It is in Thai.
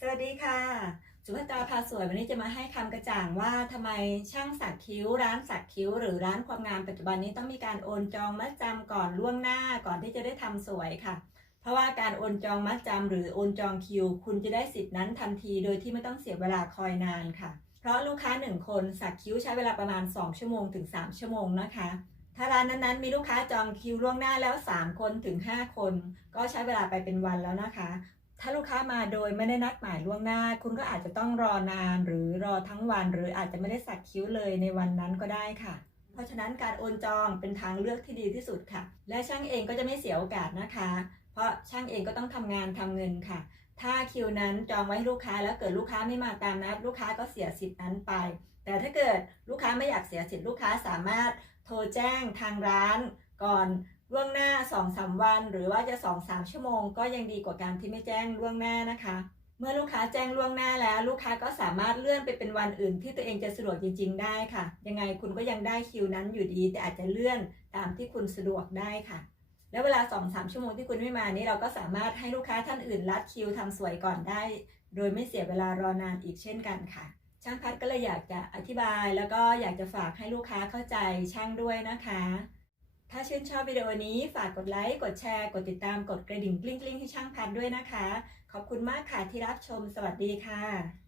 สวัสดีค่ะ สุภัตราพาสวยวันนี้จะมาให้คำกระจ่างว่าทำไมช่างสักคิ้ว ร้านสักคิ้ว หรือร้านความงามปัจจุบันนี้ต้องมีการโอนจองมัดจำก่อนล่วงหน้าก่อนที่จะได้ทำสวยค่ะ เพราะว่าการโอนจองมัดจำหรือโอนจองคิว คุณจะได้สิทธินั้นทันทีโดยที่ไม่ต้องเสียเวลาคอยนานค่ะ เพราะลูกค้า 1 คนสักคิ้วใช้เวลาประมาณ 2 ชั่วโมงถึง 3 ชั่วโมงนะคะถ้าร้านนั้นๆมีลูกค้าจองคิวล่วงหน้าแล้ว 3 คนถึง 5 คน ก็ใช้เวลาไปเป็นวันแล้วนะคะ ถ้าลูกค้ามาโดยไม่ได้นัดหมายล่วงหน้า คุณก็อาจจะต้องรอนานหรือรอทั้งวัน หรืออาจจะไม่ได้สักคิ้วเลยในวันนั้นก็ได้ค่ะ เพราะฉะนั้นการโอนจองเป็นทางเลือกที่ดีที่สุดค่ะ และช่างเองก็จะไม่เสียโอกาสนะคะ เพราะช่างเองก็ต้องทำงานทำเงินค่ะ ถ้าคิวนั้นจองไว้ให้ลูกค้าแล้วเกิดลูกค้าไม่มาตามนัด ลูกค้าก็เสียสิทธิ์นั้นไป แต่ถ้าเกิดลูกค้าไม่อยากเสียสิทธิ์ลูกค้าสามารถโทรแจ้งทางร้านก่อน ล่วงหน้า 2-3 วัน หรือว่าจะ 2-3 ชั่วโมง ก็ยังดีกว่าการที่ไม่แจ้งล่วงหน้านะคะ เมื่อลูกค้าแจ้งล่วงหน้าแล้ว ลูกค้าก็สามารถเลื่อนไปเป็นวันอื่นที่ตัวเองจะสะดวกจริง ๆ ได้ค่ะ ยังไงคุณก็ยังได้คิวนั้นอยู่ดี แต่อาจจะเลื่อนตามที่คุณสะดวกได้ค่ะ แล้วเวลา 2-3 ชั่วโมงที่คุณไม่มานี้เราก็สามารถให้ลูกค้าท่านอื่นรัดคิวทำสวยก่อนได้ โดยไม่เสียเวลารอนานอีกเช่นกันค่ะช่างพัดก็เลยอยากจะอธิบาย แล้วก็อยากจะฝากให้ลูกค้าเข้าใจช่างด้วยนะคะ ถ้าชื่นชอบวิดีโอนี้ฝากกดไลค์ กดแชร์ กดติดตาม กดกระดิ่งกลิ้งๆให้ช่างพัดด้วยนะคะ ขอบคุณมากค่ะที่รับชม สวัสดีค่ะ